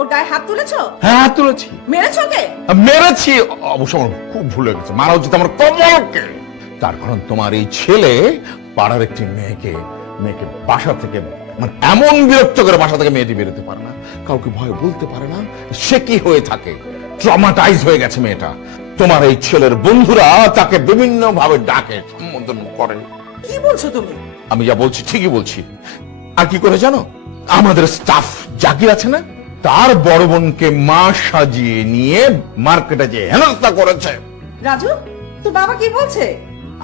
ওর গায়ে হাত তুলেছো? হ্যাঁ, হাত তুলেছি। মেরেছো ওকে? মেরেছি, অবশ্য আমার খুব ভুল হয়ে গেছে। মারা উচিত আমার কমলকে। তার কারণ তোমার এই ছেলে পাড়ার একটি মেয়েকে বাসা থেকে মানে এমন বিরক্ত করে বাসা থেকে মেয়েটি বেরোতে পারে না, কাউকে ভয় বলতে পারে না। সে কি হয়ে থাকে, ট্রমাটাইজ হয়ে গেছে মেয়েটা। তোমার এই ছেলের বন্ধুরা তাকে বিভিন্ন ভাবে ডাকে, সম্বোধন করে। কি বলছো তুমি? আমি যা বলছি ঠিকই বলছি। আর কি করে জানো, আমাদের স্টাফ জাকির আছে না, তার বড় বোনকে মা সাজিয়ে নিয়ে মার্কেটে যে হেনস্থা করেছে। রাজু, তোর বাবা কি বলছে?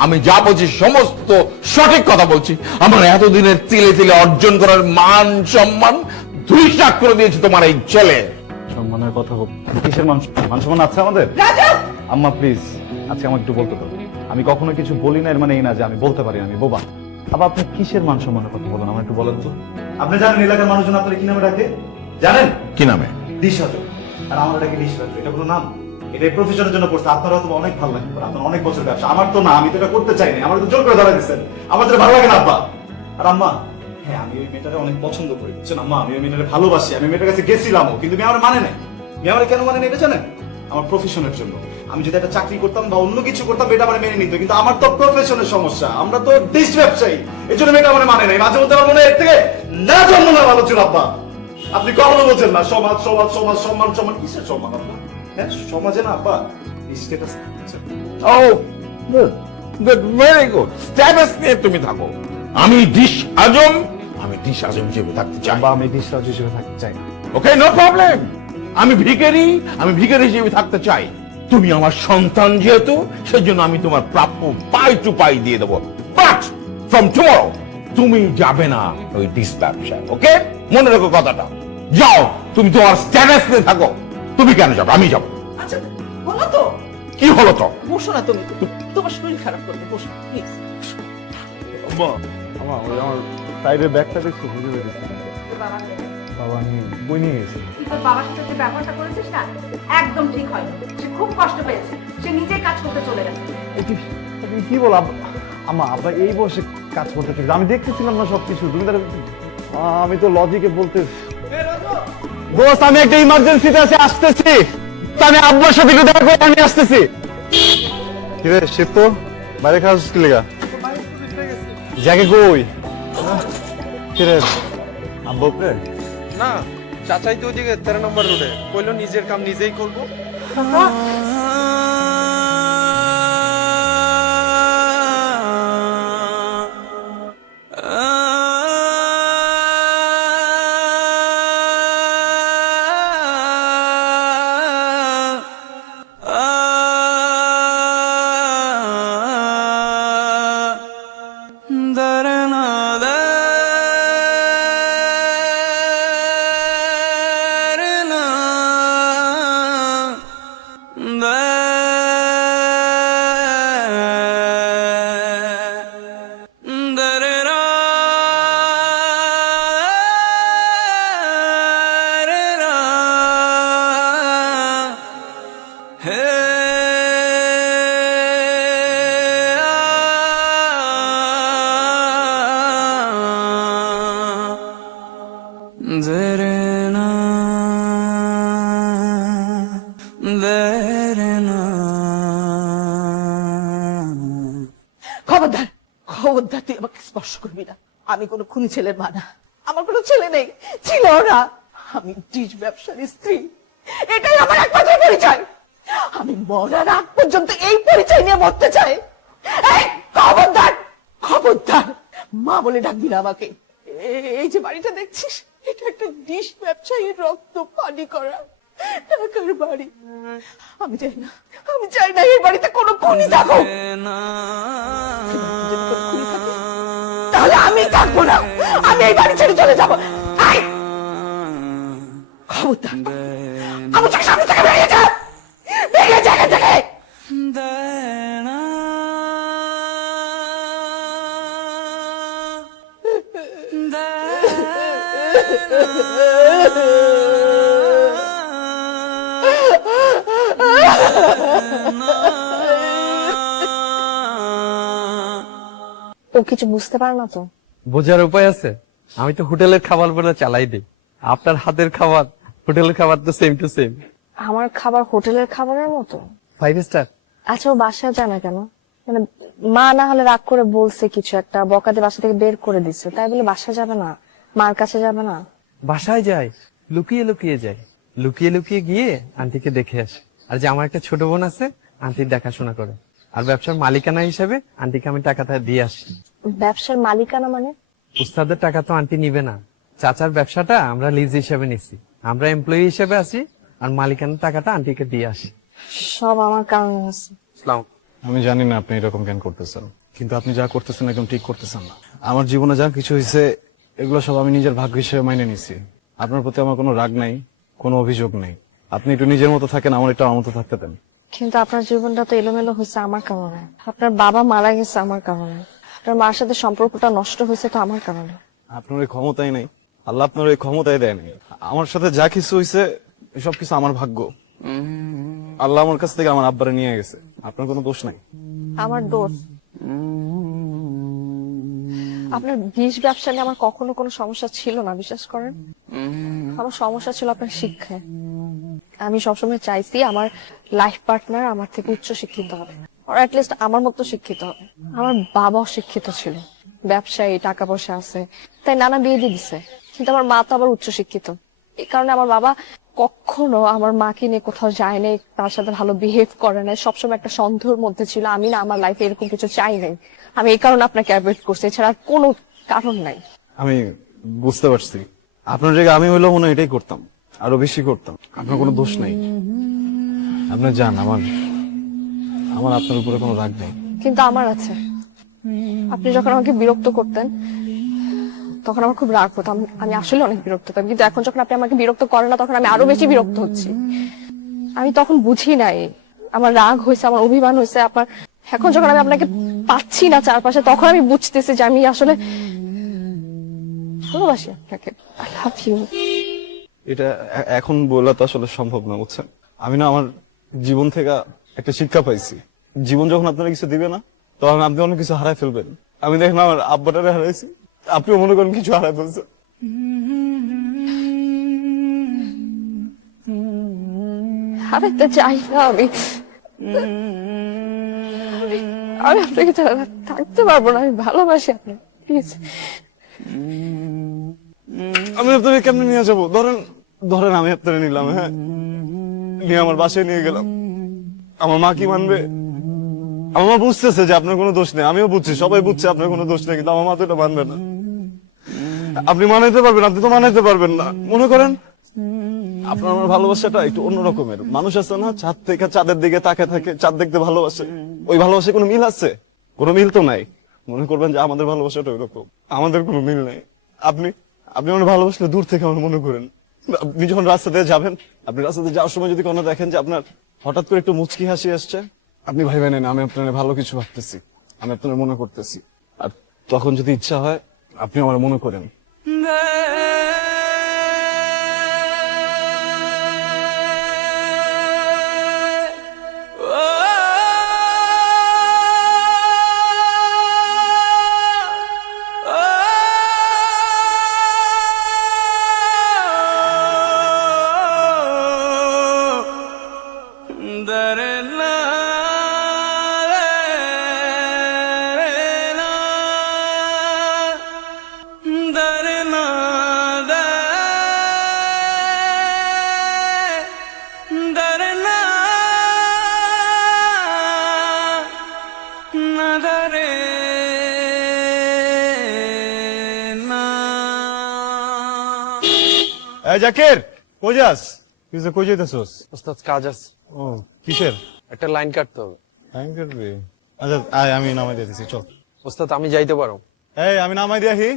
আমি যা বলছি সমস্ত সঠিক কথা বলছি। আমার এতদিনের তিলে তিলে অর্জন করার মান সম্মান ধুইসাৎ করে দিয়েছে তোমার এই ছেলে। সম্মানের কথা হোক, কিসের মান সম্মান আছে আমাদের? রাজু, আম্মা প্লিজ, আজকে আমাকে একটু বলতে দাও। আমি কখনো কিছু বলি না, এর মানে এই না যে আমি বলতে পারি না, আমি বোবা। আবার আপনি কিসের মান সম্মানের কথা বলেন, আমার একটু বলেন তো। আপনি জানেন এলাকার মানুষজন আপনারা কি নামে ডাকে? জানেন কি নামে? ডিশ রাজু। আর আমরা ডাকি ডিশ রাজু। এটা কোনো নাম? এটা প্রফেশনের জন্য করছে। আপনারা তো অনেক ভালো লাগে, আপনার অনেক বছর ব্যবসা। আমার তো না, আমি তো এটা করতে চাই না। আমার তো জোর করে ধরা দিচ্ছেন। আমার তো ভালো লাগে না আব্বা। আর আম্মা, হ্যাঁ আমি ওই মেয়েটারে অনেক পছন্দ করি, বুঝছেন আম্মা? আমি ওই মেয়েটারে ভালোবাসি। আমি মেয়েটার কাছে গেছিলামও, কিন্তু মেয়ে আমার মানে নাই। মেয়ে আমার কেন মানে নেই এটা জানেন? আমার প্রফেশনের জন্য। আমি যদি একটা চাকরি করতাম বা অন্য কিছু করতাম, এটা আমার মেনে নিত, কিন্তু আমার তো প্রফেশনের সমস্যা। আমরা তো ডিশ ব্যবসায়ী, এই জন্য মেয়েটা আমার মানে নাই। মাঝে মধ্যে আমার মনে হয় এর থেকে না জন্ম না ভালো ছিল আব্বা। আপনি কখনো বলছেন না সমাজ সমাজ সমাজ সম্মান সম্মান। কিসের সম্মান আব্বা? হ্যাঁ, সমাজে না আব্বা status. Oh good good, very good. Status নিয়ে তুমি থাকো। আমি ডিশ আজম হিসেবে থাকতে চাই। আব্বা আমি ডিশ রাজু হিসেবে থাকতে চাই না। ওকে, নো প্রবলেম। আমি ভিখারি হিসেবে থাকতে চাই। তুমি আমার সন্তান যেহেতু, সেজন্য আমি তোমার প্রাপ্য পাই টু পাই দিয়ে দেবো। বাট ফ্রম টুমরো তুমি যাবে না ওই ডিশ ব্যবসায়। ওকে, মনে রাখো কথাটা। যাও, তুমি তোমার স্ট্যাটাস নিয়ে থাকো। তুমি কেন যাবে? আমি যাবো। আচ্ছা বলো তো। কি হলো তো? বসো না তুমি, তোমার শরীর খারাপ করবে, বসো প্লিজ। আব্বা, আমার সাইডের ব্যাগটা দেখছো? বুঝে গেছি তোর বাবা নেই। বাবা আমি বই নিয়ে গেছি। তুই তোর বাবার সাথে যে ব্যবহারটা করেছিস না, একদম ঠিক হয়নি। সে খুব কষ্ট পেয়েছে, সে নিজে কাজ করতে চলে গেছে। তুমি কি বল আম্মা? আব্বা এই বয়সে কাজ করতে চাই? আমি দেখতেছিলাম না সবকিছু। তুমি তাহলে আমি তো লজিকে বলতে। দোস্ত আমি একটা ইমার্জেন্সিতে আছি, আসতেছি। আমি আব্বার সাথে একটু দেখা করে আমি আসতেছি। কি রে শীত, বাইরে খাওয়া কি লেগা? জায়গা কই? কি রে আব্বা উপরে? না, চাচাই তো ওইদিকে 13 নম্বর রোডে কইলো নিজের কাম নিজেই করবো। খবরদার, খবরদার, তুই আমাকে স্পর্শ করবি না। আমি কোনো খুনি ছেলের মা না, আমার কোনো ছেলে নেই, ছিল না। আমি ডিশ ব্যবসার স্ত্রী, এটাই আমার একমাত্র পরিচয়। আমি মরার আগ পর্যন্ত এই পরিচয় নিয়ে মরতে চাই। এই খবরদার, খবরদার, মা বলে ডাকবি না আমাকে। এই যে বাড়িটা দেখছিস, এটা একটা ডিশ ব্যবসায়ীর রক্ত পানি করা টাকার বাড়ি। আমি চাই না, আমি চাই না এই বাড়িতে কোনো খুনি থাকুক। যদি কোনো খুনি থাকে, তাহলে আমি থাকবো না, আমি এই বাড়ি ছেড়ে চলে যাবো। খবরদার, আমার চোখের সামনে থেকে বেরিয়ে যা, বেরিয়ে যা এখান থেকে। ও কিছু বুঝতে পারে না তো? বোঝার উপায় আছে? আমি তো হোটেলের খাবার বলে চালাই দিই। আপনার হাতের খাবার হোটেলের খাবার তো সেম টু সেম। আমার খাবার হোটেলের খাবারের মতো? 5 স্টার। আচ্ছা, ও বাসায় যায় না কেন? মানে মা না হলে রাগ করে বলছে কিছু একটা, বকাতে বাসা থেকে বের করে দিচ্ছে, তাই বলে বাসায় যাবে না? মার কাছে যাবে না? বাসায় যায়, লুকিয়ে লুকিয়ে যায়, লুকিয়ে লুকিয়ে গিয়ে আন্টিকে দেখে আসে। আর যে আমার একটা ছোট বোন আছে, আন্টির দেখাশোনা করে। আর ব্যবসার মালিকানা হিসেবে আন্টিকে আমি টাকাটা দিয়ে আসি। ব্যবসার মালিকানা মানে? উস্তাদের টাকা তো আন্টি নিবে না, চাচার ব্যবসাটা আমরা লিজ হিসেবে নিছি, আমরা এমপ্লয়ি হিসেবে আছি, আর মালিকানার টাকাটা আন্টিকে দিয়ে আসি। সব আমার কারণে আছে। আমি জানি না আপনি এরকম কেন করতেছেন, কিন্তু আপনি যা করতেছেন একদম ঠিক করতেছেন না। আমার জীবনে যা কিছু হয়েছে এগুলো সব আমি নিজের ভাগ্য হিসেবে মাইনে নিছি। আপনার প্রতি আমার কোনো রাগ নাই, কোনো অভিযোগ নেই। আপনি একটু নিজের মতো থাকেন, আমার একটু আমার মতো থাকতে দেন। কিন্তু আপনার জীবনটা তো এলোমেলো হয়েছে আমার কারণে। আপনার বাবা মারা গেছে আমার কারণে। আপনার মার সাথে সম্পর্কটা নষ্ট হয়েছে তো আমার কারণে। আপনার ওই ক্ষমতাই নাই, আল্লাহ আপনার ওই ক্ষমতাই দেয় নাই। আমার সাথে যা কিছু হয়েছে সবকিছু আমার ভাগ্য। আল্লাহ আমার কাছ থেকে আমার আব্বারে নিয়ে গেছে, আপনার কোনো দোষ নাই। আমার দোষ? আপনার বিষ ব্যবসা নিয়ে আমার কখনো কোনো সমস্যা ছিল না, বিশ্বাস করেন। আমার সমস্যা ছিল আপনার শিক্ষায়। আমি সবসময় চাইছি আমার লাইফ পার্টনার আমার থেকে উচ্চ শিক্ষিত হবে, আর অ্যাটলিস্ট আমার মতো শিক্ষিত হবে। আমার বাবাও শিক্ষিত ছিল, ব্যবসায়ী, টাকা পয়সা আছে, তাই নানা বিয়ে দিয়ে দিছে। কিন্তু আমার মা তো আবার উচ্চ শিক্ষিত। এই কারণে আমার বাবা কখনো আমার মাকে নিয়ে কোথাও যায় নাই, তার সাথে ভালো বিহেভ করে নাই, সবসময় একটা সন্দেহের মধ্যে ছিল। আমি না আমার লাইফে এরকম কিছু চাই নাই। আমি এই কারণে আপনাকে অ্যাভয়েড করছি, এছাড়া আর কোনো কারণ নাই। আমি বুঝতে পারছি, আপনার জায়গায় আমি হইলেও মনে হয় এটাই করতাম, আরো বেশি করতাম। আপনার কোনো দোষ নাই, আপনি যান। আমার আমার আপনার উপরে কোনো রাগ নেই। কিন্তু আমার আছে। আপনি যখন আমাকে বিরক্ত করতেন তখন আমার খুব রাগ হতো, আমি আসলে অনেক বিরক্ত হতাম। কিন্তু এখন যখন আপনি আমাকে বিরক্ত করেন না, তখন আমি আরো বেশি বিরক্ত হচ্ছি। আমি তখন বুঝি নাই আমার রাগ হয়েছে, আমার অভিমান হয়েছে। এখন যখন আমি আপনাকে পাচ্ছি না চারপাশে, তখন আমি বুঝতেছি যে আমি আসলে ভালোবাসি আপনাকে। I love you. এটা এখন বলা তো আসলে সম্ভব না, বুঝছেন? আমি না আমার জীবন থেকে একটা শিক্ষা পাইছি। জীবন যখন আপনারা কিছু দিবে না, তখন আপনি অনেক কিছু হারাই ফেলবেন। আমি দেখেন আমার আব্বাটারে হারাইছি, আপনিও মনে করেন কিছু হারাই ফেলছেন। হারাইতে চাই না আমি। আমি আপনাকে ছাড়া থাকতে পারবো না। আমি ভালোবাসি আপনাকে, প্লিজ। আমি আপনাকে কেমনে নিয়ে যাবো? ধরেন ধরেন আমি আপনারা নিলাম, হ্যাঁ, নিয়ে আমার বাসায় নিয়ে গেলাম। আমার মা কি মানবে? আমার মা বুঝতেছে যে আপনার কোনো দোষ নেই, আমিও বুঝছি, সবাই বুঝছে আপনার কোনো দোষ নেই, কিন্তু আমার মা তো এটা মানবে না। আপনি মানাইতে পারবেন? আপনি তো মানাইতে পারবেন না। মনে করেন আপনার আমার ভালোবাসাটা একটু অন্য রকমের। মানুষ আছে না, চাঁদ থেকে চাঁদের দিকে তাকে থাকে, চাঁদ দেখতে ভালোবাসে। ওই ভালোবাসে কোনো মিল আছে? কোনো মিল তো নাই। মনে করবেন যে আমাদের ভালোবাসাটা ওই রকম, আমাদের কোনো মিল নাই। আপনি আপনি আমার ভালোবাসলে দূর থেকে আমার মনে করেন। আপনি যখন রাস্তা দিয়ে যাবেন, আপনি রাস্তা দিয়ে যাওয়ার সময় যদি কোনো দেখেন যে আপনার হঠাৎ করে একটু মুচকি হাসি আসছে, আপনি ভাইবেন না আমি আপনার ভালো কিছু ভাবতেছি, আমি আপনার মনে করতেছি। আর তখন যদি ইচ্ছা হয় আপনি আমার মনে করেন। এই জাকির, কই যাস? কিসে কই যাইতেছস? ওস্তাদ কাজ আছে, ও কিসের? একটা লাইন কাটতে হবে। টাইম কাটবি? আচ্ছা আয়, আমি নামাই দিতেছি, চল। ওস্তাদ আমি যাইতে পারো? এই আমি নামাই দিয়াহি।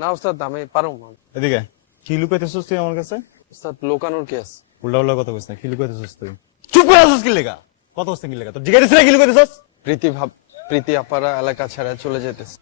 না ওস্তাদ আমি পারো। এদিকে কি লুকাইতেছস তুই আমার কাছে? ওস্তাদ লোকানোর কি আছে? উল্টা উল্টা কথা কইছ না, কি লুকাইতেছস তুই? চুপ করে আছিস কি লেগা? কত হচ্ছে কি লেগা? তোর জিজ্ঞাসা ছিল কি লুকাইতেছস? প্রীতি আপারা এলাকা ছাড়া চলে যেতেছে।